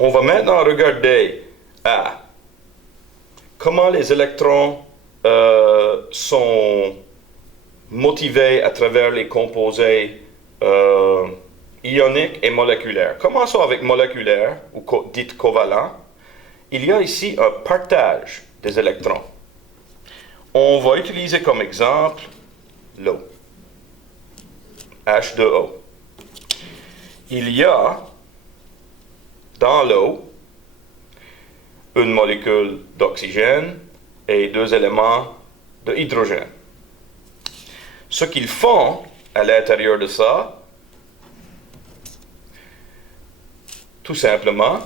On va maintenant regarder comment les électrons sont motivés à travers les composés ioniques et moléculaires. Commençons avec moléculaire, ou dit covalent. Il y a ici un partage des électrons. On va utiliser comme exemple l'eau, H2O. Il y a dans l'eau une molécule d'oxygène et 2 éléments de hydrogène. Ce qu'ils font à l'intérieur de ça, tout simplement,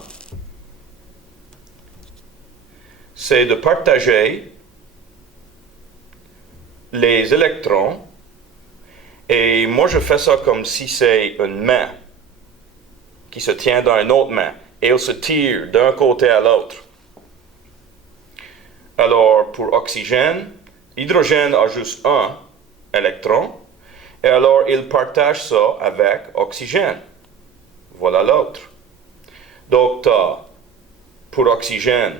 c'est de partager les électrons, et moi je fais ça comme si c'est une main qui se tient dans une autre main, et elle se tire d'un côté à l'autre. Alors pour oxygène, l'hydrogène a juste un électron, et alors il partage ça avec oxygène. Voilà l'autre. Donc pour oxygène,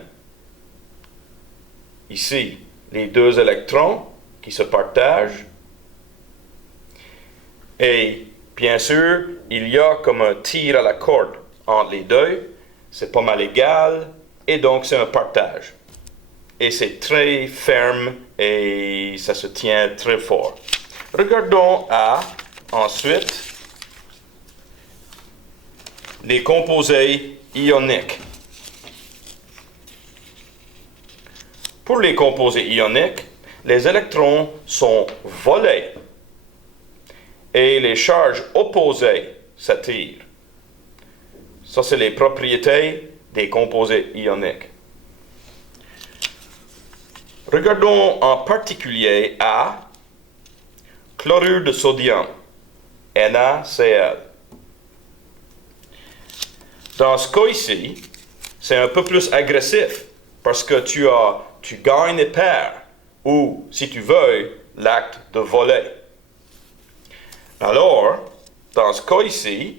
ici, les 2 électrons qui se partagent. Et bien sûr, il y a comme un tir à la corde entre les deux. C'est pas mal égal. Et donc, c'est un partage. Et c'est très ferme et ça se tient très fort. Regardons ensuite les composés ioniques. Pour les composés ioniques, les électrons sont volés et les charges opposées s'attirent. Ça, c'est les propriétés des composés ioniques. Regardons en particulier chlorure de sodium, NaCl. Dans ce cas ici, c'est un peu plus agressif parce que tu gagnes et perds, ou, si tu veux, l'acte de voler. Alors, dans ce cas ici,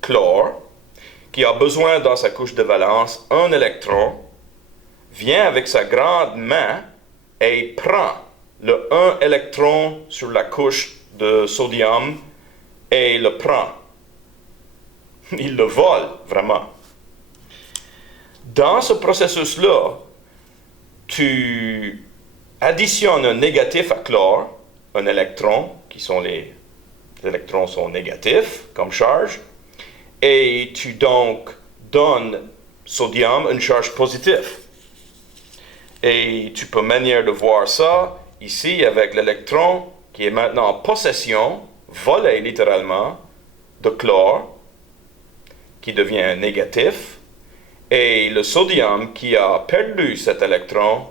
chlore, qui a besoin dans sa couche de valence un électron, vient avec sa grande main et prend le 1 électron sur la couche de sodium et le prend. Il le vole, vraiment. Dans ce processus-là, tu additionnes un négatif à chlore, un électron, les électrons sont négatifs comme charge, et tu donc donnes sodium une charge positive. Et tu peux manière de voir ça ici avec l'électron qui est maintenant en possession, volé littéralement, de chlore, qui devient négatif, et le sodium qui a perdu cet électron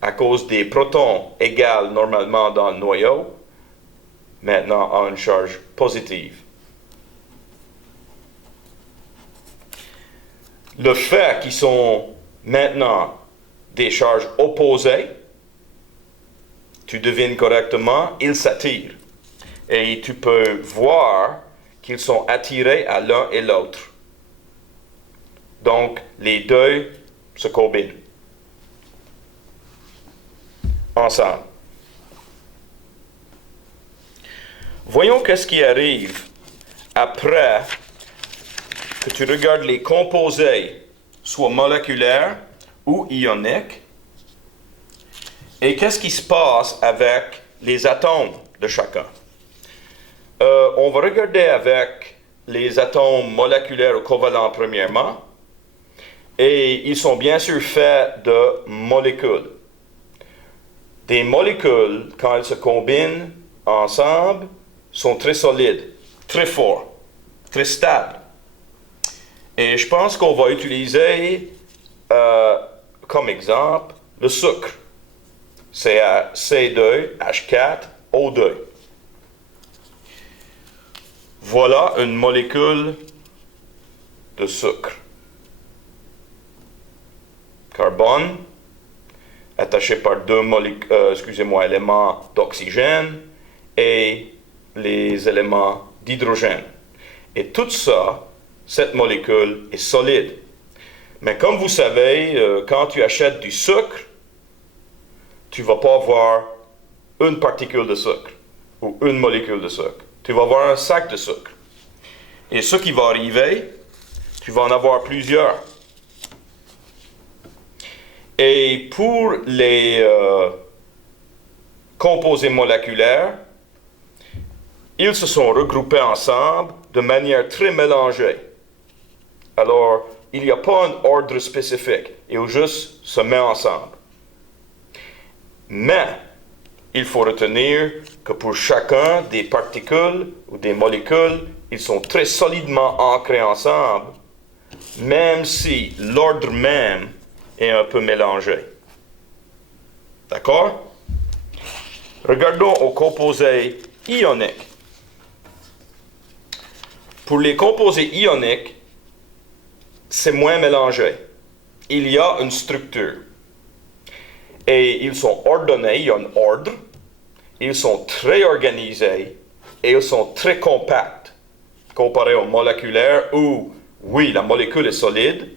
à cause des protons égales normalement dans le noyau, maintenant a une charge positive. Le fait qu'ils sont maintenant des charges opposées, tu devines correctement, ils s'attirent. Et tu peux voir qu'ils sont attirés à l'un et l'autre. Donc, les deux se combinent ensemble. Voyons qu'est-ce qui arrive après que tu regardes les composés, soit moléculaires ou ioniques, et qu'est-ce qui se passe avec les atomes de chacun. On va regarder avec les atomes moléculaires ou covalents premièrement, et ils sont bien sûr faits de molécules. Des molécules, quand elles se combinent ensemble, sont très solides, très forts, très stables. Et je pense qu'on va utiliser comme exemple le sucre. C'est C2H4O2. Voilà une molécule de sucre. Carbone, attaché par deux éléments d'oxygène et les éléments d'hydrogène. Et tout ça cette molécule est solide. Mais comme vous savez, quand tu achètes du sucre, tu ne vas pas avoir une particule de sucre ou une molécule de sucre. Tu vas avoir un sac de sucre. Et ce qui va arriver, tu vas en avoir plusieurs. Et pour les composés moléculaires, ils se sont regroupés ensemble de manière très mélangée. Alors, il n'y a pas un ordre spécifique. Ils juste se mettent ensemble. Mais, il faut retenir que pour chacun des particules ou des molécules, ils sont très solidement ancrés ensemble, même si l'ordre même est un peu mélangé. D'accord? Regardons aux composés ioniques. Pour les composés ioniques, c'est moins mélangé. Il y a une structure. Et ils sont ordonnés, il y a un ordre. Ils sont très organisés et ils sont très compacts. Comparé au moléculaire où, oui, la molécule est solide,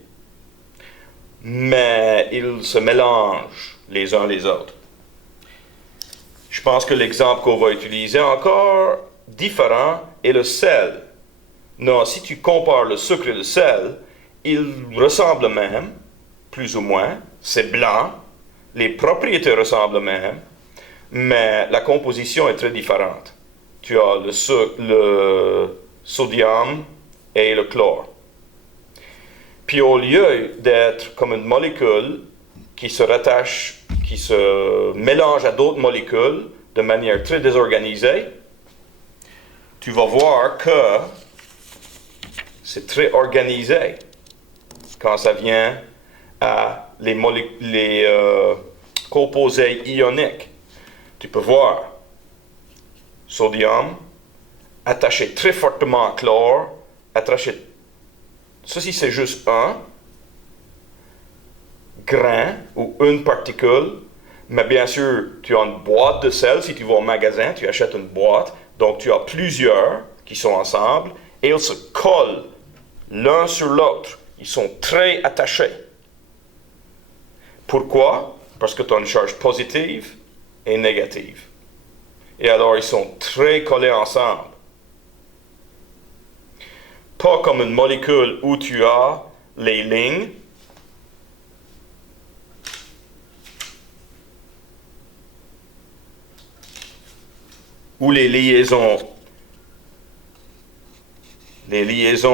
mais ils se mélangent les uns les autres. Je pense que l'exemple qu'on va utiliser encore différent est le sel. Non, si tu compares le sucre et le sel, ils ressemblent même, plus ou moins. C'est blanc, les propriétés ressemblent même, mais la composition est très différente. Tu as le sodium et le chlore. Puis au lieu d'être comme une molécule qui se rattache, qui se mélange à d'autres molécules de manière très désorganisée, tu vas voir que c'est très organisé quand ça vient à les composés ioniques. Tu peux voir sodium attaché très fortement à chlore, attaché. Ceci, c'est juste un grain ou une particule, mais bien sûr, tu as une boîte de sel. Si tu vas au magasin, tu achètes une boîte, donc tu as plusieurs qui sont ensemble et ils se collent l'un sur l'autre. Ils sont très attachés. Pourquoi? Parce que tu as une charge positive et négative. Et alors, ils sont très collés ensemble. Pas comme une molécule où tu as les lignes. Ou les liaisons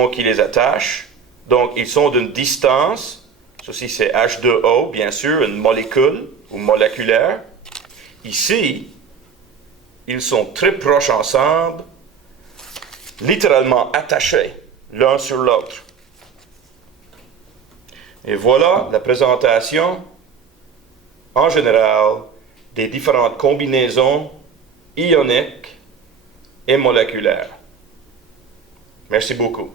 qui les attachent. Donc, ils sont d'une distance. Ceci, c'est H2O, bien sûr, une molécule ou moléculaire. Ici, ils sont très proches ensemble, littéralement attachés l'un sur l'autre. Et voilà la présentation, en général, des différentes combinaisons ioniques et moléculaires. Merci beaucoup.